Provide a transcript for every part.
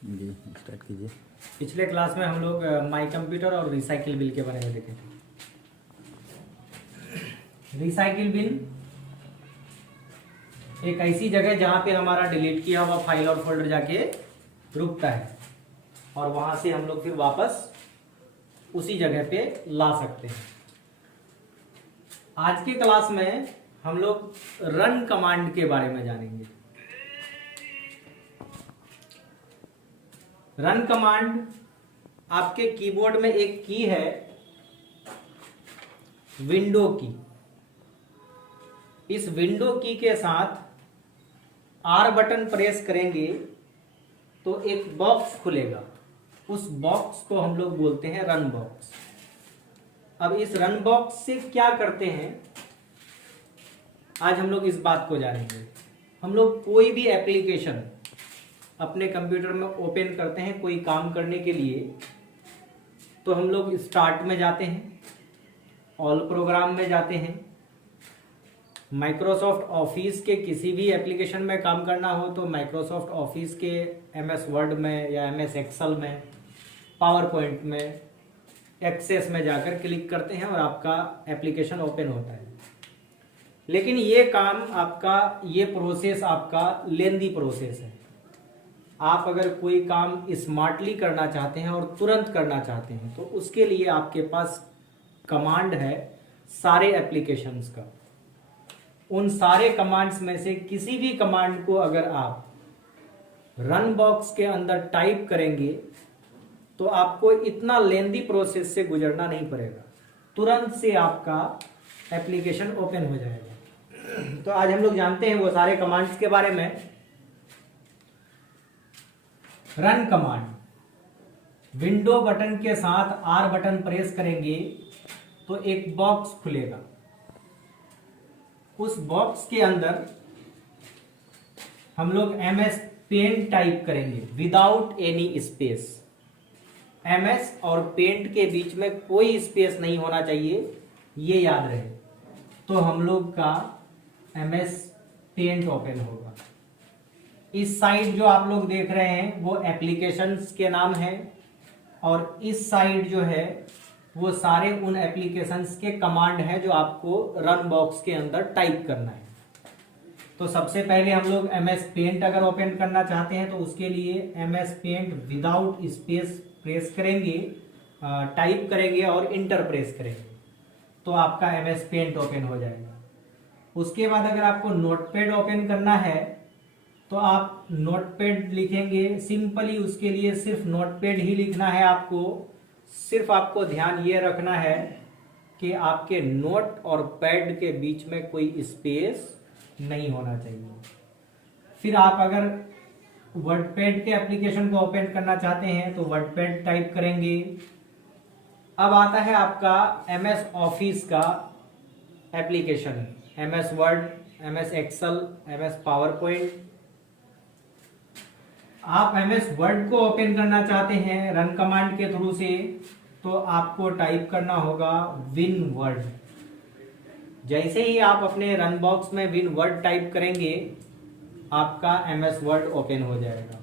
जी start कीजिए। पिछले class में हम लोग माई कंप्यूटर और रिसाइकिल बिल के बारे में देखे थे। रिसाइकिल बिल एक ऐसी जगह जहां पे हमारा डिलीट किया हुआ फाइल और फोल्डर जाके रुकता है और वहां से हम लोग फिर वापस उसी जगह पे ला सकते हैं। आज के क्लास में हम लोग रन कमांड के बारे में जानेंगे। रन कमांड आपके कीबोर्ड में एक की है, विंडो की। इस विंडो की के साथ आर बटन प्रेस करेंगे तो एक बॉक्स खुलेगा। उस बॉक्स को हम लोग बोलते हैं रन बॉक्स। अब इस रन बॉक्स से क्या करते हैं, आज हम लोग इस बात को जानेंगे। हम लोग कोई भी एप्लीकेशन अपने कंप्यूटर में ओपन करते हैं कोई काम करने के लिए, तो हम लोग स्टार्ट में जाते हैं, ऑल प्रोग्राम में जाते हैं। माइक्रोसॉफ्ट ऑफिस के किसी भी एप्लीकेशन में काम करना हो तो माइक्रोसॉफ्ट ऑफिस के एमएस वर्ड में या एमएस एक्सेल में, पावर पॉइंट में, एक्सेस में जाकर क्लिक करते हैं और आपका एप्लीकेशन ओपन होता है। लेकिन ये काम आपका, ये प्रोसेस आपका लेंदी प्रोसेस है। आप अगर कोई काम स्मार्टली करना चाहते हैं और तुरंत करना चाहते हैं तो उसके लिए आपके पास कमांड है सारे एप्लीकेशंस का। उन सारे कमांड्स में से किसी भी कमांड को अगर आप रन बॉक्स के अंदर टाइप करेंगे तो आपको इतना लेंदी प्रोसेस से गुजरना नहीं पड़ेगा, तुरंत से आपका एप्लीकेशन ओपन हो जाएगा। तो आज हम लोग जानते हैं वो सारे कमांड्स के बारे में। रन कमांड, विंडो बटन के साथ आर बटन प्रेस करेंगे तो एक बॉक्स खुलेगा। उस बॉक्स के अंदर हम लोग एमएस पेंट टाइप करेंगे विदाउट एनी स्पेस। एमएस और पेंट के बीच में कोई स्पेस नहीं होना चाहिए, ये याद रहे। तो हम लोग का एमएस पेंट ओपन होगा। इस साइड जो आप लोग देख रहे हैं वो एप्लीकेशंस के नाम है और इस साइड जो है वो सारे उन एप्लीकेशंस के कमांड है जो आपको रन बॉक्स के अंदर टाइप करना है। तो सबसे पहले हम लोग एमएस पेंट अगर ओपन करना चाहते हैं तो उसके लिए MS Paint without space press करेंगे, टाइप करेंगे और इंटर प्रेस करेंगे तो आपका एमएस पेंट ओपन हो जाएगा। उसके बाद अगर आपको नोटपैड ओपन करना है तो आप नोटपैड लिखेंगे सिंपली। उसके लिए सिर्फ नोटपैड ही लिखना है आपको। सिर्फ आपको ध्यान ये रखना है कि आपके नोट और पैड के बीच में कोई स्पेस नहीं होना चाहिए। फिर आप अगर वर्डपैड के एप्लीकेशन को ओपन करना चाहते हैं तो वर्डपैड टाइप करेंगे। अब आता है आपका एमएस ऑफिस का application, MS Word, MS Excel, MS PowerPoint. आप एमएस वर्ड को ओपन करना चाहते हैं रन कमांड के थ्रू से तो आपको टाइप करना होगा विन वर्ड। जैसे ही आप अपने रन बॉक्स में विन वर्ड टाइप करेंगे आपका एमएस वर्ड ओपन हो जाएगा।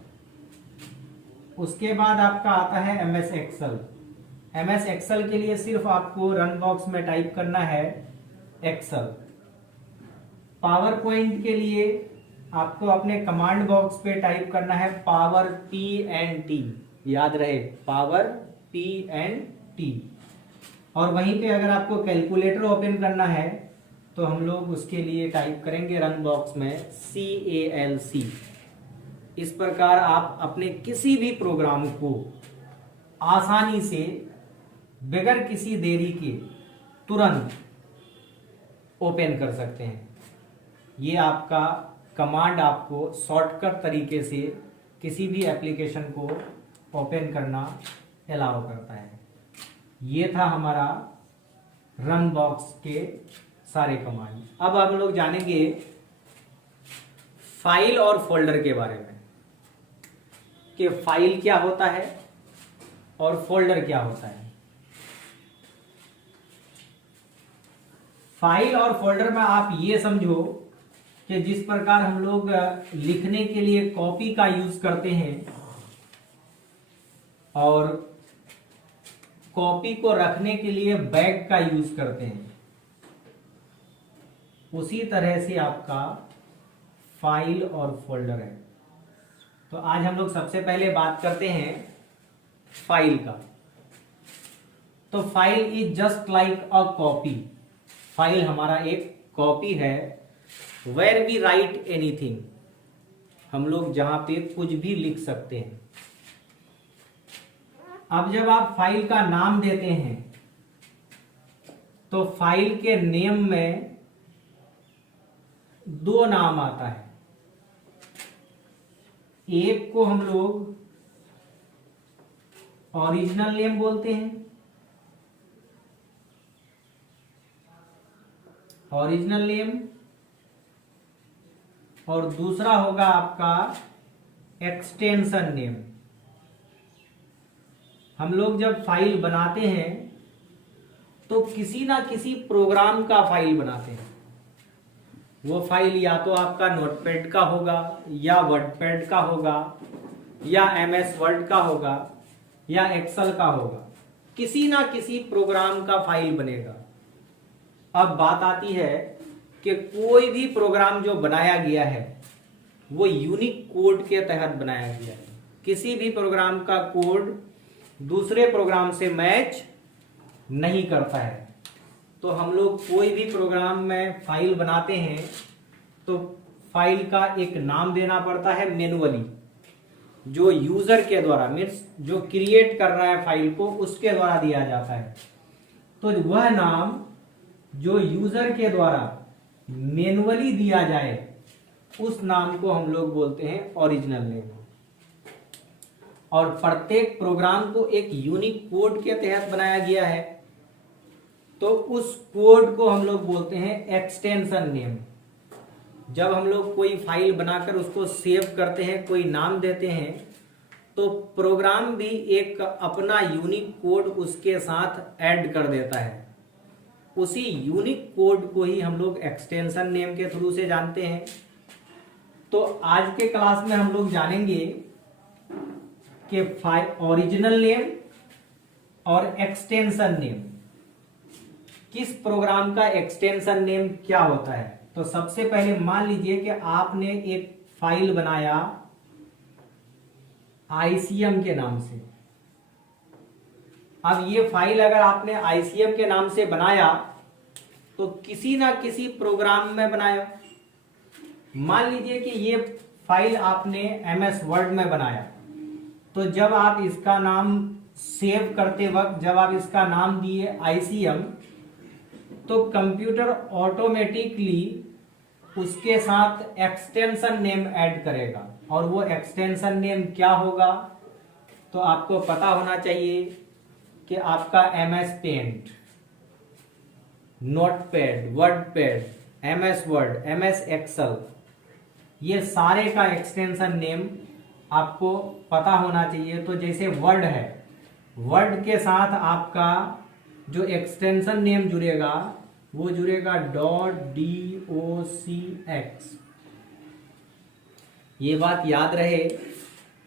उसके बाद आपका आता है एमएस एक्सेल। एमएस एक्सेल के लिए सिर्फ आपको रन बॉक्स में टाइप करना है एक्सेल। पावर पॉइंट के लिए आपको अपने कमांड बॉक्स पे टाइप करना है पावर PNT, याद रहे पावर PNT। और वहीं पे अगर आपको कैलकुलेटर ओपन करना है तो हम लोग उसके लिए टाइप करेंगे रन बॉक्स में CALC। इस प्रकार आप अपने किसी भी प्रोग्राम को आसानी से बगैर किसी देरी के तुरंत ओपन कर सकते हैं। ये आपका कमांड आपको शॉर्टकट तरीके से किसी भी एप्लीकेशन को ओपन करना अलाउ करता है। ये था हमारा रन बॉक्स के सारे कमांड। अब हम लोग जानेंगे फाइल और फोल्डर के बारे में कि फाइल क्या होता है और फोल्डर क्या होता है। फाइल और फोल्डर में आप ये समझो कि जिस प्रकार हम लोग लिखने के लिए कॉपी का यूज करते हैं और कॉपी को रखने के लिए बैग का यूज करते हैं, उसी तरह से आपका फाइल और फोल्डर है। तो आज हम लोग सबसे पहले बात करते हैं फाइल का। तो file is just like a copy. File हमारा एक कॉपी है, वेयर वी राइट एनीथिंग, हम लोग जहां पे कुछ भी लिख सकते हैं। अब जब आप फाइल का नाम देते हैं तो फाइल के नेम में दो नाम आता है। एक को हम लोग ओरिजिनल नेम बोलते हैं, ओरिजिनल नेम, और दूसरा होगा आपका एक्सटेंशन नेम। हम लोग जब फाइल बनाते हैं तो किसी ना किसी प्रोग्राम का फाइल बनाते हैं। वो फाइल या तो आपका नोटपैड का होगा, या वर्डपैड का होगा, या एमएस वर्ड का होगा, या एक्सेल का होगा। किसी ना किसी प्रोग्राम का फाइल बनेगा। अब बात आती है कि कोई भी प्रोग्राम जो बनाया गया है वो यूनिक कोड के तहत बनाया गया है। किसी भी प्रोग्राम का कोड दूसरे प्रोग्राम से मैच नहीं करता है। तो हम लोग कोई भी प्रोग्राम में फाइल बनाते हैं तो फाइल का एक नाम देना पड़ता है मैन्युअली, जो यूजर के द्वारा, मीन्स जो क्रिएट कर रहा है फाइल को, उसके द्वारा दिया जाता है। तो वह नाम जो यूजर के द्वारा मैन्युअली दिया जाए उस नाम को हम लोग बोलते हैं ओरिजिनल नेम। और प्रत्येक प्रोग्राम को एक यूनिक कोड के तहत बनाया गया है, तो उस कोड को हम लोग बोलते हैं एक्सटेंशन नेम। जब हम लोग कोई फाइल बनाकर उसको सेव करते हैं, कोई नाम देते हैं, तो प्रोग्राम भी एक अपना यूनिक कोड उसके साथ ऐड कर देता है। उसी यूनिक कोड को ही हम लोग एक्सटेंशन नेम के थ्रू से जानते हैं। तो आज के क्लास में हम लोग जानेंगे कि ओरिजिनल नेम और एक्सटेंशन नेम, किस प्रोग्राम का एक्सटेंशन नेम क्या होता है। तो सबसे पहले मान लीजिए कि आपने एक फाइल बनाया आईसीएम के नाम से। अब ये फाइल अगर आपने आईसीएम के नाम से बनाया तो किसी ना किसी प्रोग्राम में बनाया। मान लीजिए कि ये फाइल आपने एमएस वर्ड में बनाया, तो जब आप इसका नाम सेव करते वक्त जब आप इसका नाम दिए आईसीएम, तो कंप्यूटर ऑटोमेटिकली उसके साथ एक्सटेंशन नेम ऐड करेगा। और वो एक्सटेंशन नेम क्या होगा, तो आपको पता होना चाहिए कि आपका MS Paint, Notepad, WordPad, MS Word, MS Excel, ये सारे का एक्सटेंशन नेम आपको पता होना चाहिए। तो जैसे वर्ड है, वर्ड के साथ आपका जो एक्सटेंशन नेम जुड़ेगा वो जुड़ेगा .docx। ये बात याद रहे,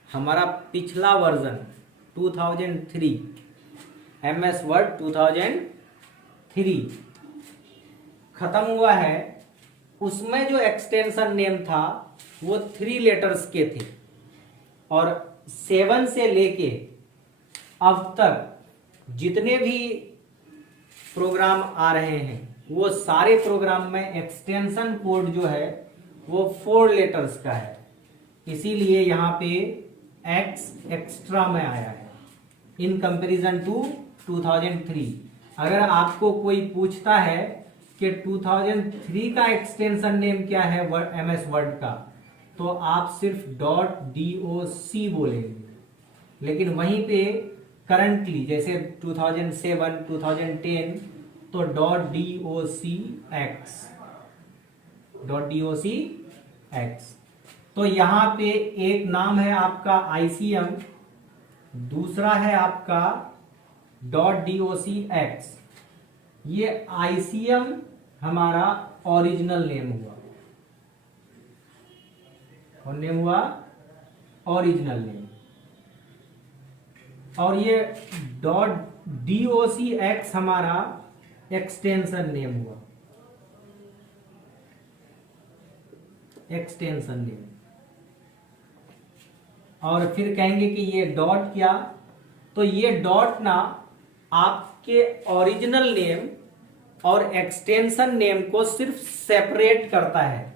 हमारा पिछला वर्जन 2003 एमएस वर्ड 2003 खत्म हुआ है, उसमें जो एक्सटेंशन नेम था वो 3 लेटर्स के थे। और 7 से लेके अब तक जितने भी प्रोग्राम आ रहे हैं वो सारे प्रोग्राम में एक्सटेंशन कोड जो है वो 4 लेटर्स का है। इसीलिए यहाँ पे एक्स एक्स्ट्रा में आया है इन कंपैरिजन टू 2003। अगर आपको कोई पूछता है कि 2003 का एक्सटेंशन नेम क्या है एमएस वर्ड का, तो आप सिर्फ .doc बोलेंगे। लेकिन वहीं पे करंटली जैसे 2007, 2010 तो .docx। तो यहाँ पे एक नाम है आपका आईसीएम, दूसरा है आपका .docx। ये आईसीएम हमारा ओरिजिनल नेम हुआ। और नेम हुआ ओरिजिनल नेम। और ये .docx हमारा एक्सटेंशन नेम हुआ, एक्सटेंशन नेम। और फिर कहेंगे कि ये डॉट क्या, तो ये डॉट ना आपके ओरिजिनल नेम और एक्सटेंशन नेम को सिर्फ सेपरेट करता है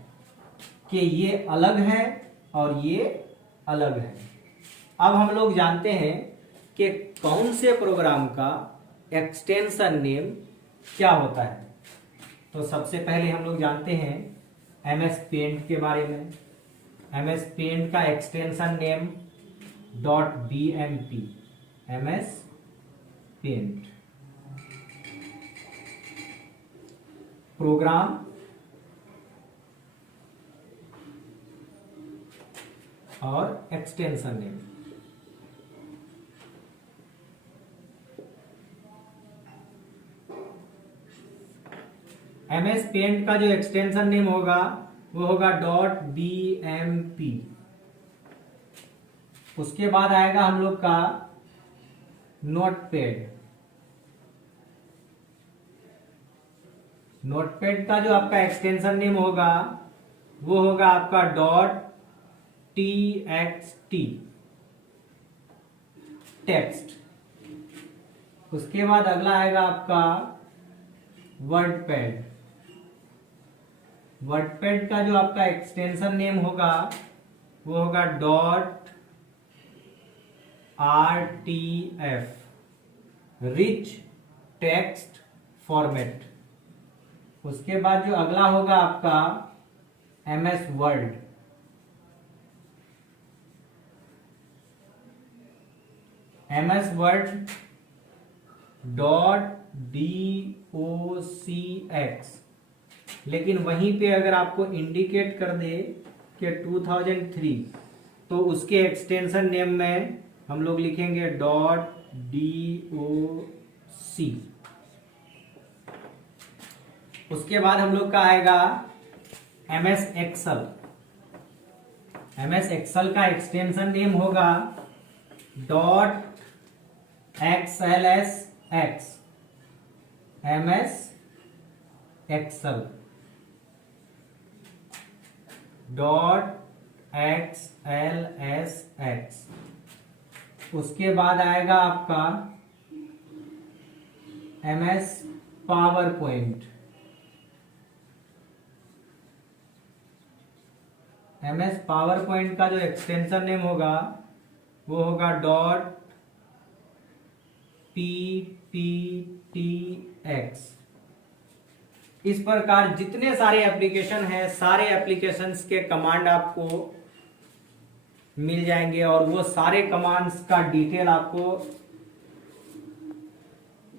कि ये अलग है और ये अलग है। अब हम लोग जानते हैं कि कौन से प्रोग्राम का एक्सटेंशन नेम क्या होता है। तो सबसे पहले हम लोग जानते हैं MS पेंट के बारे में। MS पेंट का extension name .bmp, MS Paint. Program और एक्सटेंशन नेम। MS पेंट का जो एक्सटेंशन नेम होगा वो होगा .bmp। उसके बाद आएगा हम लोग का नोटपैड। नोटपैड का जो आपका एक्सटेंशन नेम होगा वो होगा आपका .txt, टेक्स्ट। उसके बाद अगला आएगा आपका वर्डपैड। वर्डपैड का जो आपका एक्सटेंशन नेम होगा वो होगा .rtf, रिच टेक्स्ट फॉर्मेट। उसके बाद जो अगला होगा आपका MS word. MS word .docx, लेकिन वहीं पे अगर आपको इंडिकेट कर दे कि 2003 तो उसके एक्सटेंशन नेम में हम लोग लिखेंगे .doc। उसके बाद हम लोग का आएगा MS एक्सेल। MS एक्सेल का एक्सटेंशन नेम होगा .xlsx, MS एक्सेल .xlsx। उसके बाद आएगा आपका MS power point. MS power point का जो एक्सटेंशन नेम होगा वो होगा .pptx। इस प्रकार जितने सारे एप्लीकेशन हैं, सारे एप्लीकेशंस के कमांड आपको मिल जाएंगे और वो सारे कमांड्स का डिटेल आपको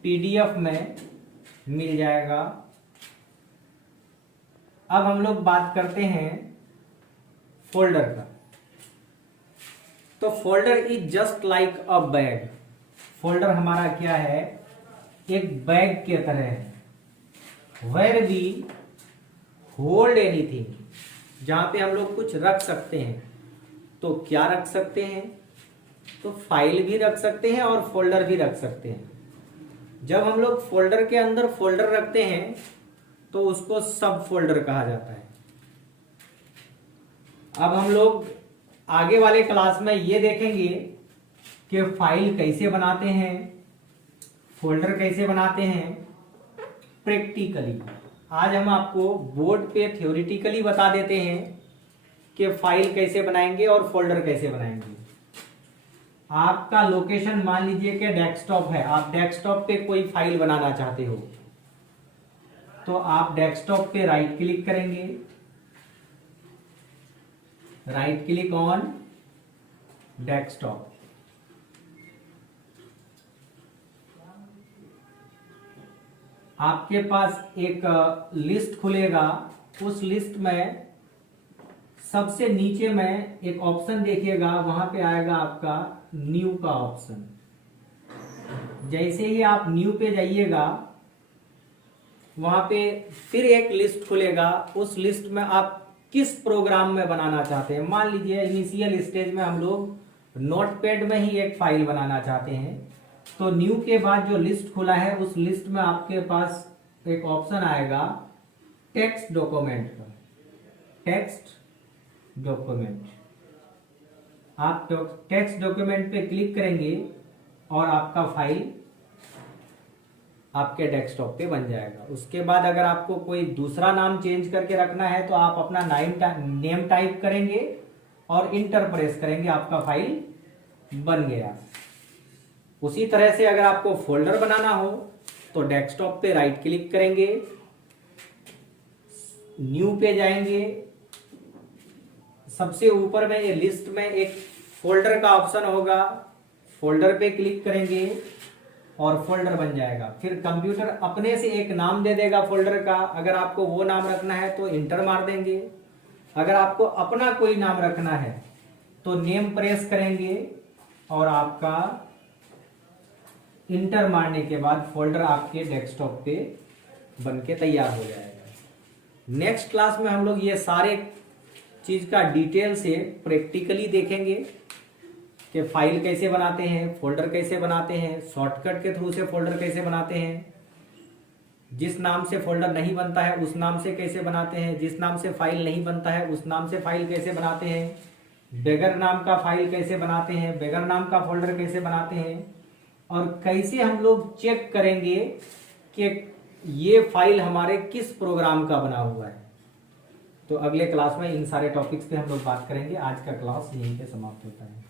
PDF में मिल जाएगा। अब हम लोग बात करते हैं फोल्डर का। तो folder is just like a bag. Folder हमारा क्या है, एक बैग के तरह है। वेयर वी होल्ड एनीथिंग, जहां पे हम लोग कुछ रख सकते हैं। तो क्या रख सकते हैं, तो फाइल भी रख सकते हैं और फोल्डर भी रख सकते हैं। जब हम लोग फोल्डर के अंदर फोल्डर रखते हैं तो उसको सब फोल्डर कहा जाता है। अब हम लोग आगे वाले क्लास में ये देखेंगे कि फाइल कैसे बनाते हैं, फोल्डर कैसे बनाते हैं प्रैक्टिकली। आज हम आपको बोर्ड पे थ्योरेटिकली बता देते हैं कि फाइल कैसे बनाएंगे और फोल्डर कैसे बनाएंगे। आपका लोकेशन मान लीजिए कि डेस्कटॉप है, आप डेस्कटॉप पे कोई फाइल बनाना चाहते हो तो आप डेस्कटॉप पे राइट क्लिक करेंगे, राइट क्लिक ऑन डेस्कटॉप। आपके पास एक लिस्ट खुलेगा, उस लिस्ट में सबसे नीचे में एक ऑप्शन देखिएगा, वहां पे आएगा आपका न्यू का ऑप्शन। जैसे ही आप न्यू पे जाइएगा वहां पे फिर एक लिस्ट खुलेगा, उस लिस्ट में आप किस प्रोग्राम में बनाना चाहते हैं। मान लीजिए इनिशियल स्टेज में हम लोग नोटपैड में ही एक फाइल बनाना चाहते हैं, तो न्यू के बाद जो लिस्ट खुला है उस लिस्ट में आपके पास एक ऑप्शन आएगा टेक्स्ट डॉक्यूमेंट का। टेक्स्ट डॉक्यूमेंट, आप टेक्स्ट डॉक्यूमेंट पे क्लिक करेंगे और आपका फाइल आपके डेस्कटॉप पे बन जाएगा। उसके बाद अगर आपको कोई दूसरा नाम चेंज करके रखना है तो आप अपना नेम टाइप करेंगे और इंटर प्रेस करेंगे, आपका फाइल बन गया। उसी तरह से अगर आपको फोल्डर बनाना हो तो डेस्कटॉप पे राइट क्लिक करेंगे, न्यू पे जाएंगे, सबसे ऊपर में ये लिस्ट में एक फोल्डर का ऑप्शन होगा, फोल्डर पे क्लिक करेंगे और फोल्डर बन जाएगा। फिर कंप्यूटर अपने से एक नाम दे देगा फोल्डर का, अगर आपको वो नाम रखना है तो इंटर मार देंगे, अगर आपको अपना कोई नाम रखना है तो नेम प्रेस करेंगे और आपका इंटर मारने के बाद फोल्डर आपके डेस्कटॉप पे बन के तैयार हो जाएगा। नेक्स्ट क्लास में हम लोग ये सारे चीज का डिटेल से प्रैक्टिकली देखेंगे कि फाइल कैसे बनाते हैं, फोल्डर कैसे बनाते हैं, शॉर्टकट के थ्रू से फोल्डर कैसे बनाते हैं, जिस नाम से फोल्डर नहीं बनता है उस नाम से कैसे बनाते हैं, जिस नाम से फाइल नहीं बनता है उस नाम से फाइल कैसे बनाते हैं, बगैर नाम का फाइल कैसे बनाते हैं, बगैर नाम का फोल्डर कैसे बनाते हैं, और कैसे हम लोग चेक करेंगे कि ये फाइल हमारे किस प्रोग्राम का बना हुआ है। तो अगले क्लास में इन सारे टॉपिक्स पे हम लोग बात करेंगे। आज का क्लास यहीं पे समाप्त होता है।